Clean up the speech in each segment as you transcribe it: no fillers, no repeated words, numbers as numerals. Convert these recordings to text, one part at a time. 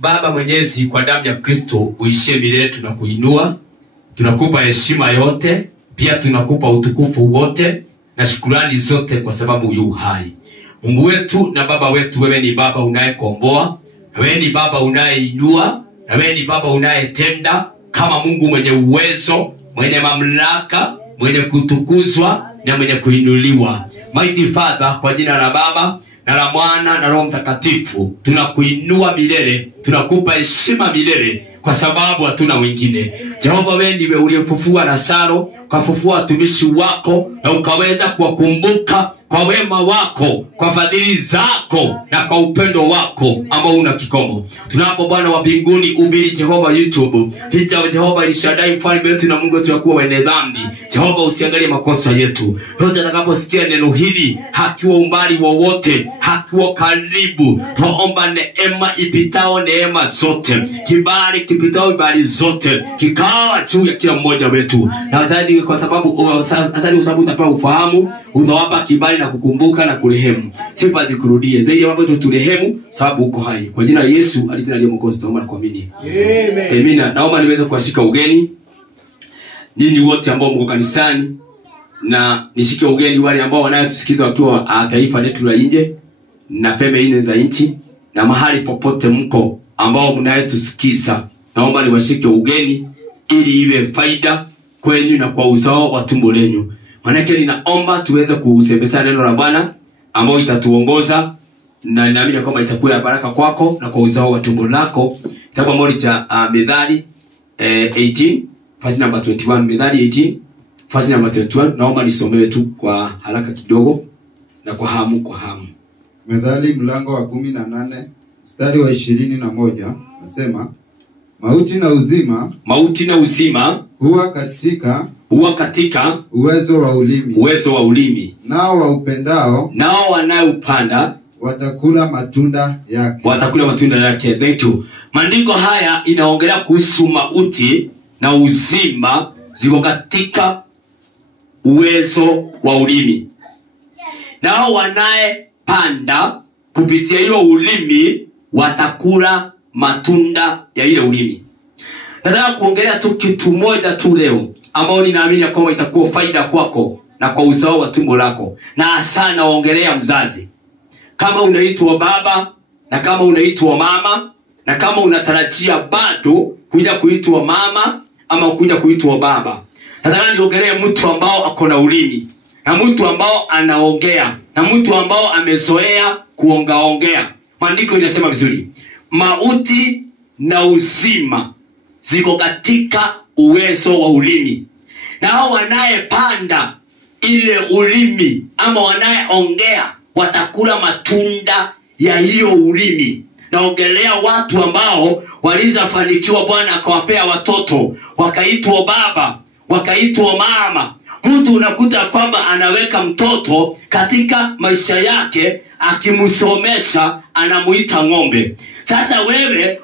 Baba Mwenyezi, kwa damu ya Kristo uishie milele, tunakuinua, tunakupa heshima yote, pia tunakupa utukufu wote na shukrani zote kwa sababu yu hai. Mungu wetu na Baba wetu, wewe ni Baba unayekomboa, wewe ni Baba unayeinua, na wewe ni Baba unayetenda kama Mungu mwenye uwezo, mwenye mamlaka, mwenye kutukuzwa na mwenye kuinuliwa. Mighty Father, kwa jina la Baba na la Mwana na Roho Mtakatifu, tunakuinua milele, tunakupa heshima milele kwa sababu hatuna wengine. Jehova, wewe ndiwe uliyefufua Lazaro, ukafufua watumishi wako na ukaweza kuwakumbuka kwa wema wako, kwa fadhili zako na kwa upendo wako ambao una kikomo. Tunapo Bwana wa mbinguni ubiri Jehova YouTube, hija Jehova Elishadai mfalme wetu na Mungu wetu ya kuwa wenye dhambi. Jehova, usiangalie makosa yetu. Yote atakaposikia neno hili, hakiwa umbali wowote, hakiwa karibu, tuomba neema ipitao neema zote, kibali kipitao kibali zote, kikawa juu ya kila mmoja wetu. Na zaidi kwa sababu utapewa ufahamu, utawapa kibali na kukumbuka na kurehemu. Sifa zikurudie. Zaidi ya mambo turehemu sababu uko hai. Kwa jina la Yesu aliye ndiye Mwokozi tunaomba na kuamini. Amen. Amina. Naomba niweze kuwashika ugeni ninyi wote ambao mko kanisani, na nishike ugeni wale ambao wanayotusikiza wakiwa taifa letu la nje na pembe nne za nchi na mahali popote mko ambao mnayotusikiza. Naomba niwashike ugeni ili iwe faida kwenu na kwa uzao wa tumbo lenu. Manake ninaomba tuweze kusemesana neno la Bwana ambao itatuongoza, na ninaamini kwamba itakuwa ya baraka kwako na kwa uzao wa tumbo lako. Kitabu moja cha Methali 18 verse number 21. Methali 18 verse number 21. Naomba nisomewe tu kwa haraka kidogo na kwa hamu. Methali mlango wa 18 mstari wa 21 nasema, mauti na uzima huwa katika uwezo wa ulimi. Nao wanaupanda watakula matunda yake. Thank you. Maandiko haya inaongelea kuhusu mauti na uzima ziko katika uwezo wa ulimi. Nao wanayepanda kupitia hiyo ulimi watakula matunda ya ile ulimi. Nataka kuongelea tu kitu moja tu leo ambao ninaamini kwamba itakuwa faida kwako na kwa uzao wa tumbo lako. Na sana ongelea mzazi. Kama unaitwa baba na kama unaitwa mama na kama unatarajia bado kuja kuitwa mama ama kuja kuitwa baba, nataka niongelee mtu ambao ako na ulimi, na mtu ambao anaongea, na mtu ambao amezoea kuongea. Maandiko inasema vizuri, mauti na uzima ziko katika uwezo wa ulimi. Na hao wanayepanda ile ulimi ama wanayeongea watakula matunda ya hiyo ulimi. Naongelea watu ambao walizafanikiwa, Bwana akawapea watoto, wakaitwa baba, wakaitwa mama. Mtu unakuta kwamba anaweka mtoto katika maisha yake, akimsomesha anamuita ng'ombe. Sasa wewe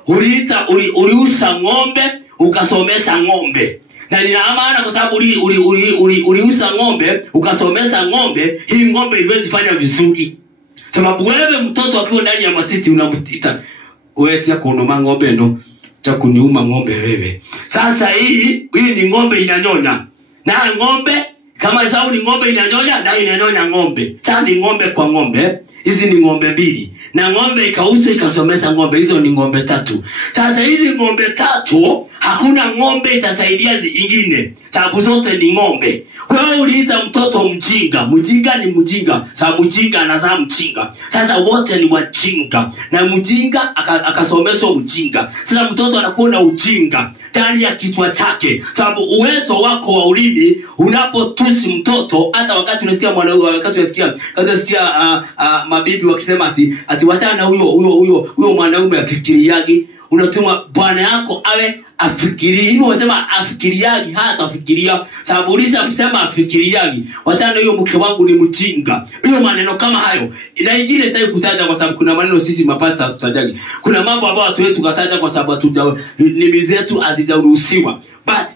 uliusa ng'ombe ukasomesha ng'ombe. Na nina maana kwa sababu uliusa ng'ombe ukasomesha ng'ombe, hii ng'ombe iwezi fanya vizuri. Sababu wewe mtoto akiwa ndani ya matiti unamtita, wewe tia kunoma ng'ombe no, cha kuniuma ng'ombe wewe. Sasa hii ni ng'ombe inanyonya. Na ng'ombe kama sababu ni ng'ombe inanyonya na inanyonya ng'ombe. Sasa ni ng'ombe kwa ng'ombe. Hizi ni ng'ombe mbili. Na ng'ombe ikauswa ikasomesha ng'ombe, hizo ni ng'ombe 3. Sasa hizi ng'ombe 3 hakuna ng'ombe itasaidia zingine, sababu zote ni ng'ombe. Wewe uliita mtoto mjinga. Mjinga ni mjinga, sababu mjinga anazaa mjinga. Sasa wote ni wajinga. Na mjinga akasomeshwa ujinga. Sasa mtoto anakuwa na ujinga ndani ya kichwa chake, sababu uwezo wako wa ulimi unapotusi mtoto. Hata wakati unasikia mabibi wakisema ati wachana huyo mwanaume afikiriagi, unatuma bwana yako awe afikiri. Hivyo wasema afikiriagi, hata afikiria. Sababu ulisa kusema afikiriagi, wachana huyo mke wangu ni mjinga. Hiyo maneno kama hayo. Ila ingine sitaki kutaja kwa sababu kuna maneno sisi mapasta tutajagi. Kuna mambo ambayo watu wetu kataja kwa sababu nimi zetu hazijaruhusiwa. But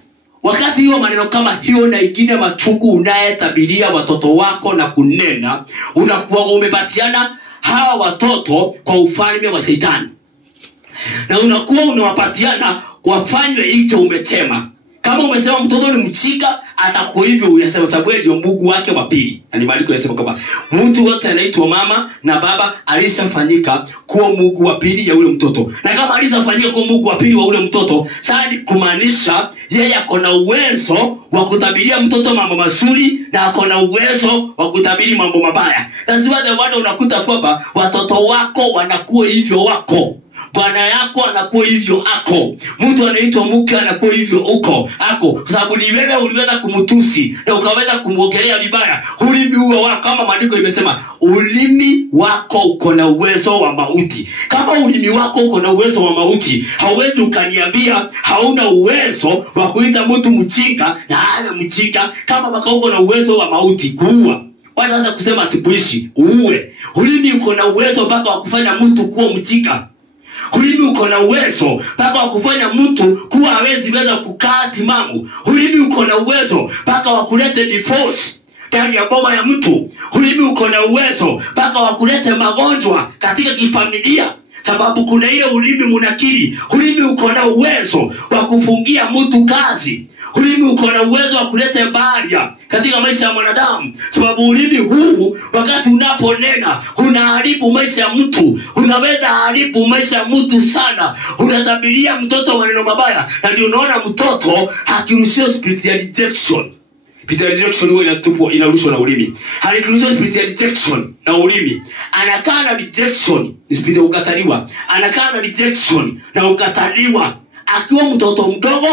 wakati hiyo maneno kama hiyo na ingine machuku unayetabiria watoto wako na kunena, unakuwa umepatiana hawa watoto kwa ufalme wa Shetani. na unakuwa unawapatiana wafanywe hicho umechema. Kama umesema mtoto ni mchika, atakuwa hivyo unasema sababu ndio Mungu wake wa pili. Na ni maandiko yanasema kwamba mtu wote anaitwa mama na baba alishafanyika kuwa Mungu wa pili ya ule mtoto. Na kama alishafanyika kuwa Mungu wa pili wa ule mtoto, sasa ni kumaanisha yeye ako na uwezo wa kutabiria mtoto mambo mazuri na ako na uwezo wa kutabiri mambo mabaya. Lazima ndio unakuta kwamba watoto wako wanakuwa hivyo wako. Bwana yako anakuwa hivyo ako. Mtu anaitwa mke anakuwa hivyo uko ako. Kwa sababu ni wewe uliweza kumtusi na ukaweza kumuongelea vibaya. Ulimi huo wako, kama maandiko imesema, ulimi wako uko na uwezo wa mauti. Kama ulimi wako uko na uwezo wa mauti, hauwezi ukaniambia hauna uwezo wa kuita mtu mchinga na ana mchinga. Kama baka uko na uwezo wa mauti, kuua. Wacha sasa kusema atupuishi uue. Ulimi uko na uwezo baka wa kufanya mtu kuwa mchinga. Ulimi uko na uwezo mpaka wa kufanya mtu kuwa hawezi weza kukaa timamu. Ulimi uko na uwezo mpaka wa kuleta divorce ndani ya boma ya mtu. Ulimi uko na uwezo mpaka wa kuleta magonjwa katika kifamilia, sababu kuna ile ulimi munakiri. Ulimi uko na uwezo wa kufungia mtu kazi. Ulimi uko na uwezo wa kuleta baria katika maisha ya mwanadamu, sababu ulimi huu wakati unaponena unaharibu maisha ya mtu. Unaweza haribu maisha ya mtu sana. Unatabiria mtoto maneno mabaya, na ndio unaona mtoto hakiruhusiwa spirit ya rejection. Spirit ya rejection huwa inatupwa, inarushwa na ulimi. Hakiruhusiwa spirit ya rejection na ulimi. Anakaa na rejection, spirit ya ukataliwa. Anakaa na rejection na ukataliwa akiwa mtoto mdogo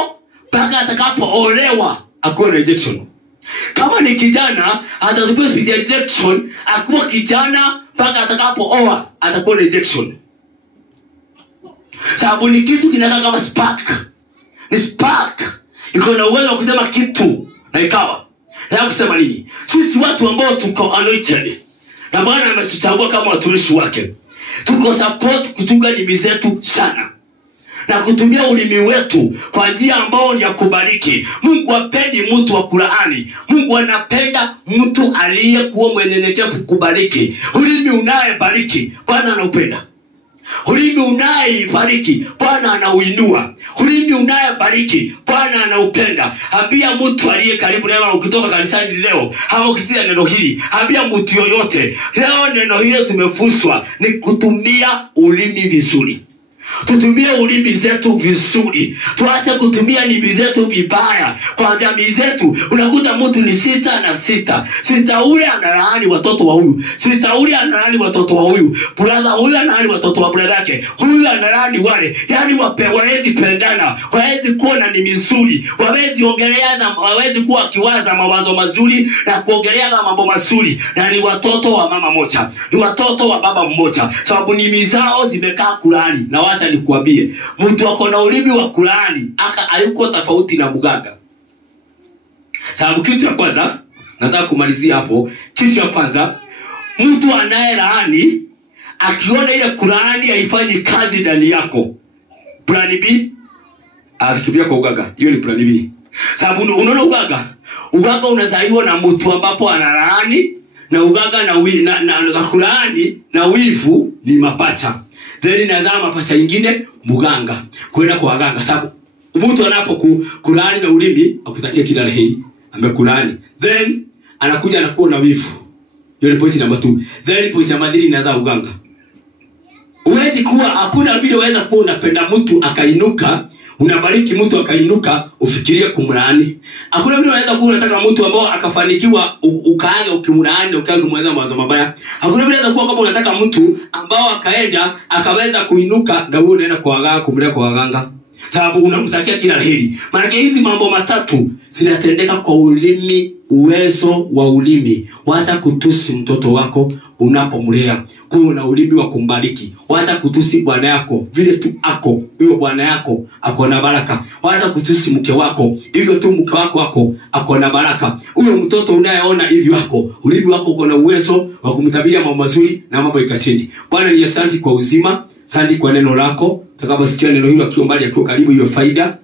mpaka atakapoolewa akuwa na rejection. Kama ni kijana, atatupiwa spirit ya rejection akuwa kijana mpaka atakapooa atakuwa na rejection. Sababu ni kitu kinakaa kama spark. Ni spark. Iko na uwezo wa kusema kitu na ikawa. Na kusema nini? Sisi watu ambao tuko anointed na Bwana ametuchagua kama watumishi wake, tuko support kutunga ndimi zetu sana na kutumia ulimi wetu kwa njia ambao ni ya kubariki. Mungu hapendi mtu wa kulaani. Mungu anapenda mtu aliyekuwa mwenyenyekevu kubariki. Ulimi unayebariki Bwana anaupenda. Ulimi unayebariki Bwana anauinua. Ulimi unayebariki Bwana anaupenda. Ambia mtu aliye karibu nawe ukitoka kanisani leo, ama ukisikia neno hili, ambia mtu yoyote, leo neno hili tumefunzwa ni kutumia ulimi vizuri. Tutumie ulimi zetu vizuri. Tuache kutumia ndimi zetu vibaya. Kwa jamii zetu unakuta mtu ni sister na sister. Sister ule analaani watoto wa huyu. Sister ule analaani watoto wa huyu. Brother ule analaani watoto wa brother yake. Huyu analaani wale. Yaani wawezi pendana. Wawezi kuwa na ndimi nzuri. Wawezi ongelea, wawezi kuwa kiwaza mawazo mazuri na kuongelea mambo mazuri. Na ni watoto wa mama moja. Ni watoto wa baba mmoja. Sababu ndimi zao zimekaa kulaani. Na wacha nikuambie, mtu wako na ulimi wa kulaani hayuko tofauti na mganga. Sababu kitu ya kwanza, nataka kumalizia hapo. Kitu ya kwanza, mtu anayelaani akiona ile kulaani haifanyi kazi ndani yako, plan B, akikimbia kwa uganga. Hiyo ni plan B. Sababu unaona uganga unazaliwa na mtu ambapo analaani, na uganga na kulaani na wivu ni mapacha. Then nazama mapacha ingine muganga kwenda kwa waganga. Sababu mtu anapokulaani na ulimi akutakia kila laheri, amekulaani, then anakuja anakuwa na wivu. Hiyo ni point namba 2. Then point namba 3 inaanza uganga. Uwezi kuwa, hakuna vile waweza kuwa unapenda mtu akainuka, unabariki mtu akainuka ufikirie kumlaani. Hakuna vile unaweza kuwa unataka mtu ambao akafanikiwa ukaange ukimlaani ukaange kumweza mawazo mabaya. Hakuna vile unaweza kuwa kama unataka mtu ambao akaenda akaweza kuinuka na wewe unaenda kwa waganga kumlea kwa waganga. Sababu unamtakia kila laheri. Maana hizi mambo matatu zinatendeka kwa ulimi, uwezo wa ulimi. Wacha kutusi mtoto wako unapomlea. Kuwa na ulimi wa kumbariki. Wacha kutusi bwana yako vile tu ako. Huyo bwana yako ako na baraka. Wacha kutusi mke wako hivyo tu mke wako ako na baraka. Huyo mtoto unayeona hivyo wako, ulimi wako uko na uwezo wa kumtabiria mambo mazuri na mambo ikachange. Bwana ni asante kwa uzima. Asante kwa neno lako. Tutakaposikia neno hilo akiwa mbali akiwa karibu, hiyo faida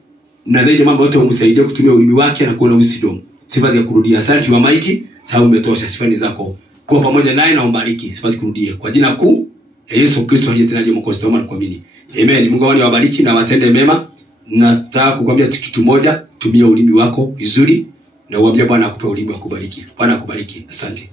na zaidi mambo yote umsaidie kutumia ulimi wake na kuona wisdom. Sifa za kurudia. Asante wa mighty, sababu umetosha. Sifa zako kwa pamoja naye na umbariki. Sifa za kurudia. Kwa jina kuu ya Yesu Kristo aliye tena Mwokozi wetu na kuamini. Amen. Mungu awabariki na watende mema. Nataka kukwambia kitu moja, tumia ulimi wako vizuri na uambie Bwana akupe ulimi wa kubariki. Bwana akubariki. Asante.